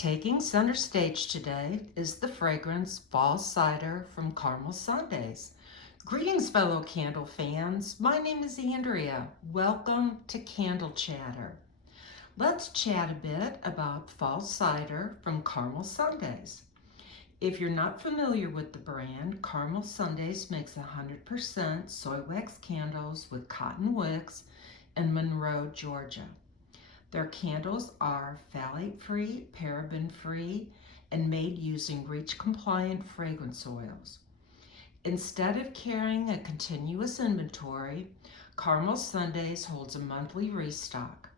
Taking center stage today is the fragrance Fall Cider from Caramel Sundays. Greetings, fellow candle fans. My name is Andrea. Welcome to Candle Chatter. Let's chat a bit about Fall Cider from Caramel Sundays. If you're not familiar with the brand, Caramel Sundays makes 100% soy wax candles with cotton wicks in Monroe, Georgia. Their candles are phthalate-free, paraben-free, and made using REACH-compliant fragrance oils. Instead of carrying a continuous inventory, Caramel Sundays holds a monthly restock.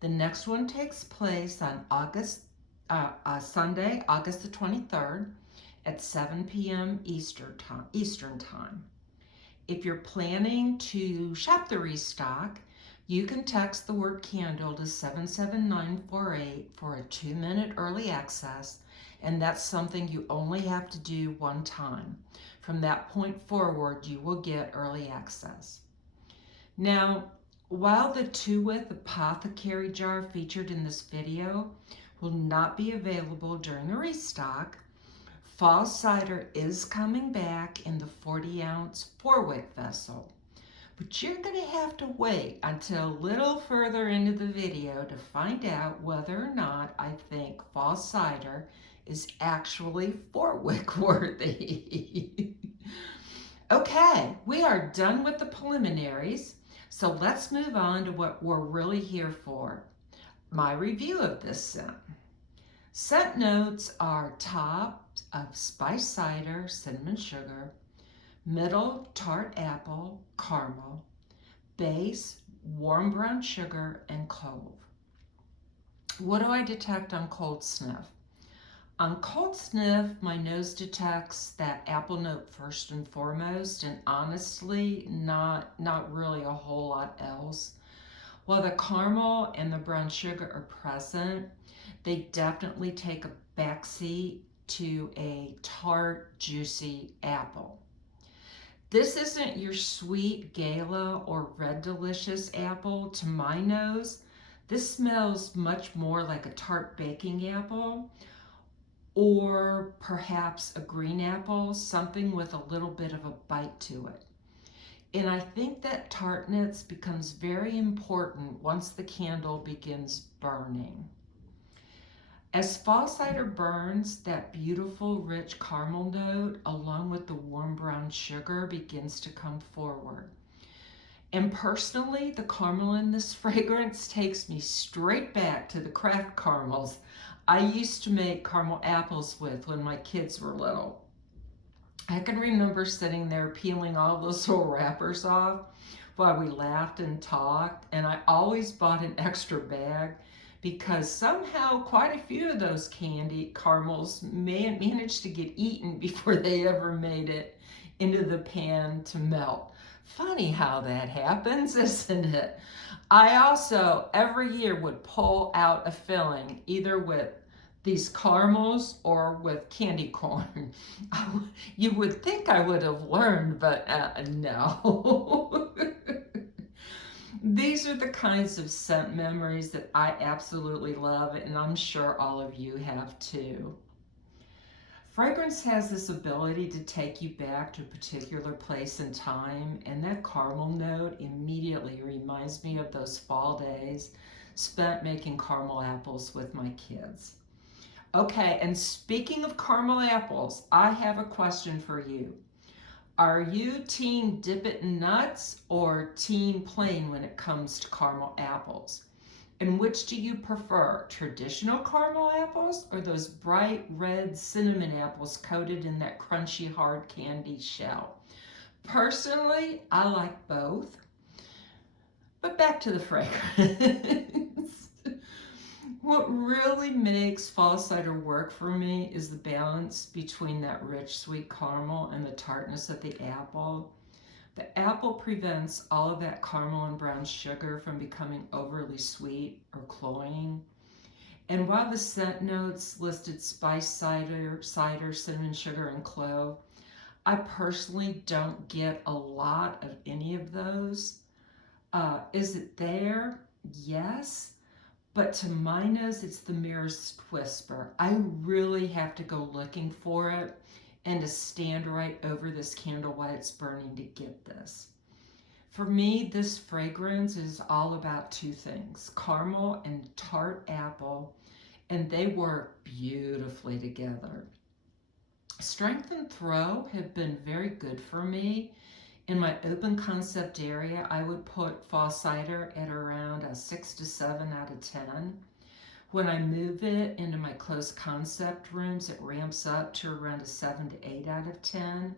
The next one takes place on Sunday, August the 23rd at 7 p.m. Eastern Time. If you're planning to shop the restock, you can text the word candle to 77948 for a 2-minute early access, and that's something you only have to do one time. From that point forward, you will get early access. Now, while the 2-wick apothecary jar featured in this video will not be available during the restock, Fall Cider is coming back in the 40-ounce 4-wick vessel. But you're going to have to wait until a little further into the video to find out whether or not I think Fall Cider is actually 4-wick worthy. Okay, we are done with the preliminaries, so let's move on to what we're really here for, my review of this scent. Scent notes are top of spice cider, cinnamon sugar, middle, tart apple, caramel, base, warm brown sugar, and clove. What do I detect on cold sniff? On cold sniff, my nose detects that apple note first and foremost, and honestly, not really a whole lot else. While the caramel and the brown sugar are present, they definitely take a backseat to a tart, juicy apple. This isn't your sweet Gala or red delicious apple to my nose. This smells much more like a tart baking apple or perhaps a green apple, something with a little bit of a bite to it. And I think that tartness becomes very important once the candle begins burning. As fall cider burns, that beautiful rich caramel note along with the warm brown sugar begins to come forward. And personally, the caramel in this fragrance takes me straight back to the Kraft caramels I used to make caramel apples with when my kids were little. I can remember sitting there peeling all those little wrappers off while we laughed and talked, and I always bought an extra bag because somehow quite a few of those candy caramels managed to get eaten before they ever made it into the pan to melt. Funny how that happens, isn't it? I also every year would pull out a filling either with these caramels or with candy corn. You would think I would have learned, but no. These are the kinds of scent memories that I absolutely love, and I'm sure all of you have too. Fragrance has this ability to take you back to a particular place and time, and that caramel note immediately reminds me of those fall days spent making caramel apples with my kids. Okay, and speaking of caramel apples, I have a question for you. Are you team dip it in nuts or team plain when it comes to caramel apples? And which do you prefer, traditional caramel apples or those bright red cinnamon apples coated in that crunchy hard candy shell? Personally, I like both. But back to the fragrance. What really makes fall cider work for me is the balance between that rich sweet caramel and the tartness of the apple. The apple prevents all of that caramel and brown sugar from becoming overly sweet or cloying. And while the scent notes listed spice cider, cinnamon sugar, and clove, I personally don't get a lot of any of those. Is it there? Yes. but to my nose, it's the merest whisper. I really have to go looking for it and to stand right over this candle while it's burning to get this. For me, this fragrance is all about two things, caramel and tart apple, and they work beautifully together. Strength and throw have been very good for me. In my open concept area, I would put fall cider at around a 6 to 7 out of 10. When I move it into my closed concept rooms, it ramps up to around a 7 to 8 out of 10.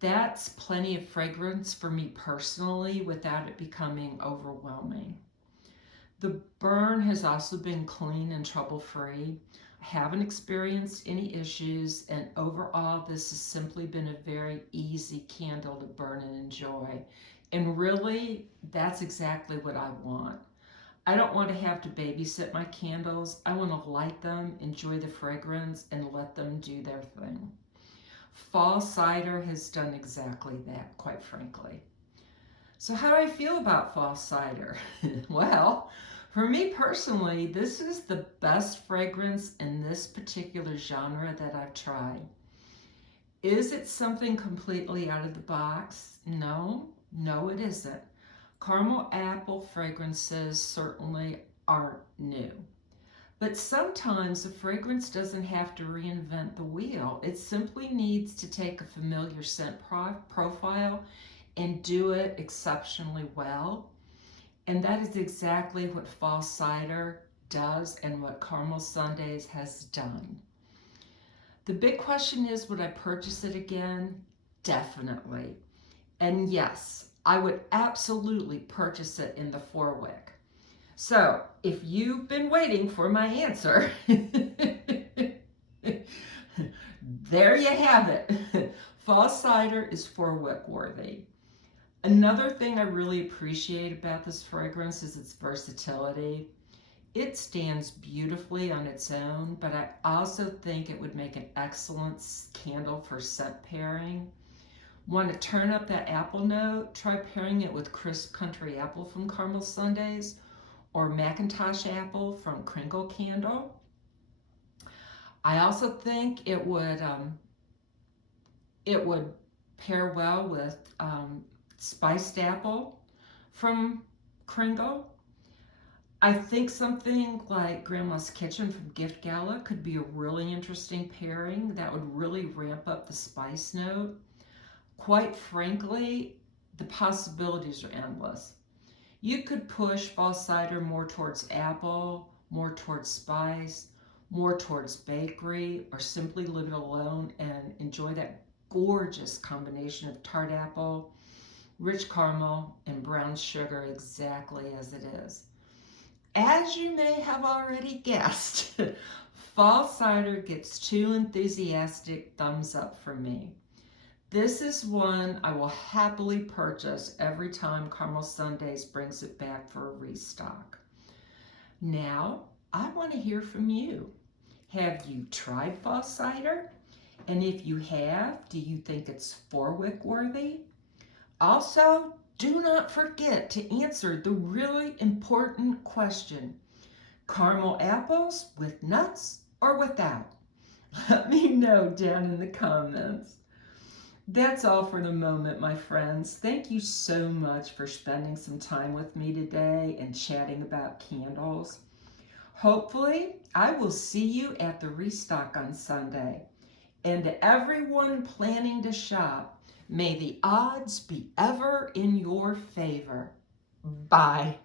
That's plenty of fragrance for me personally without it becoming overwhelming. The burn has also been clean and trouble-free. I haven't experienced any issues, and overall this has simply been a very easy candle to burn and enjoy. And really, that's exactly what I want. I don't want to have to babysit my candles. I want to light them, enjoy the fragrance, and let them do their thing. Fall cider has done exactly that, quite frankly. So how do I feel about fall cider? Well, for me personally, this is the best fragrance in this particular genre that I've tried. Is it something completely out of the box? No, it isn't. Caramel apple fragrances certainly aren't new. But sometimes a fragrance doesn't have to reinvent the wheel. It simply needs to take a familiar scent profile and do it exceptionally well. And that is exactly what fall cider does and what Caramel Sundays has done. The big question is, would I purchase it again? Definitely. And yes, I would absolutely purchase it in the 4-wick. So if you've been waiting for my answer, there you have it. Fall cider is 4-wick worthy. Another thing I really appreciate about this fragrance is its versatility. It stands beautifully on its own, but I also think it would make an excellent candle for scent pairing. Want to turn up that apple note? Try pairing it with crisp country apple from Caramel Sundays or Macintosh apple from Kringle Candle. I also think it would pair well with spiced apple from Kringle. I think something like Grandma's Kitchen from Gift Gala could be a really interesting pairing that would really ramp up the spice note. Quite frankly, the possibilities are endless. You could push fall cider more towards apple, more towards spice, more towards bakery, or simply leave it alone and enjoy that gorgeous combination of tart apple, rich caramel, and brown sugar exactly as it is. As you may have already guessed, fall cider gets too enthusiastic thumbs up from me. This is one I will happily purchase every time Caramel Sundays brings it back for a restock. Now, I want to hear from you. Have you tried fall cider? And if you have, do you think it's 4-wick worthy? Also, do not forget to answer the really important question. Caramel apples with nuts or without? Let me know down in the comments. That's all for the moment, my friends. Thank you so much for spending some time with me today and chatting about candles. Hopefully, I will see you at the restock on Sunday. And to everyone planning to shop, may the odds be ever in your favor. Bye.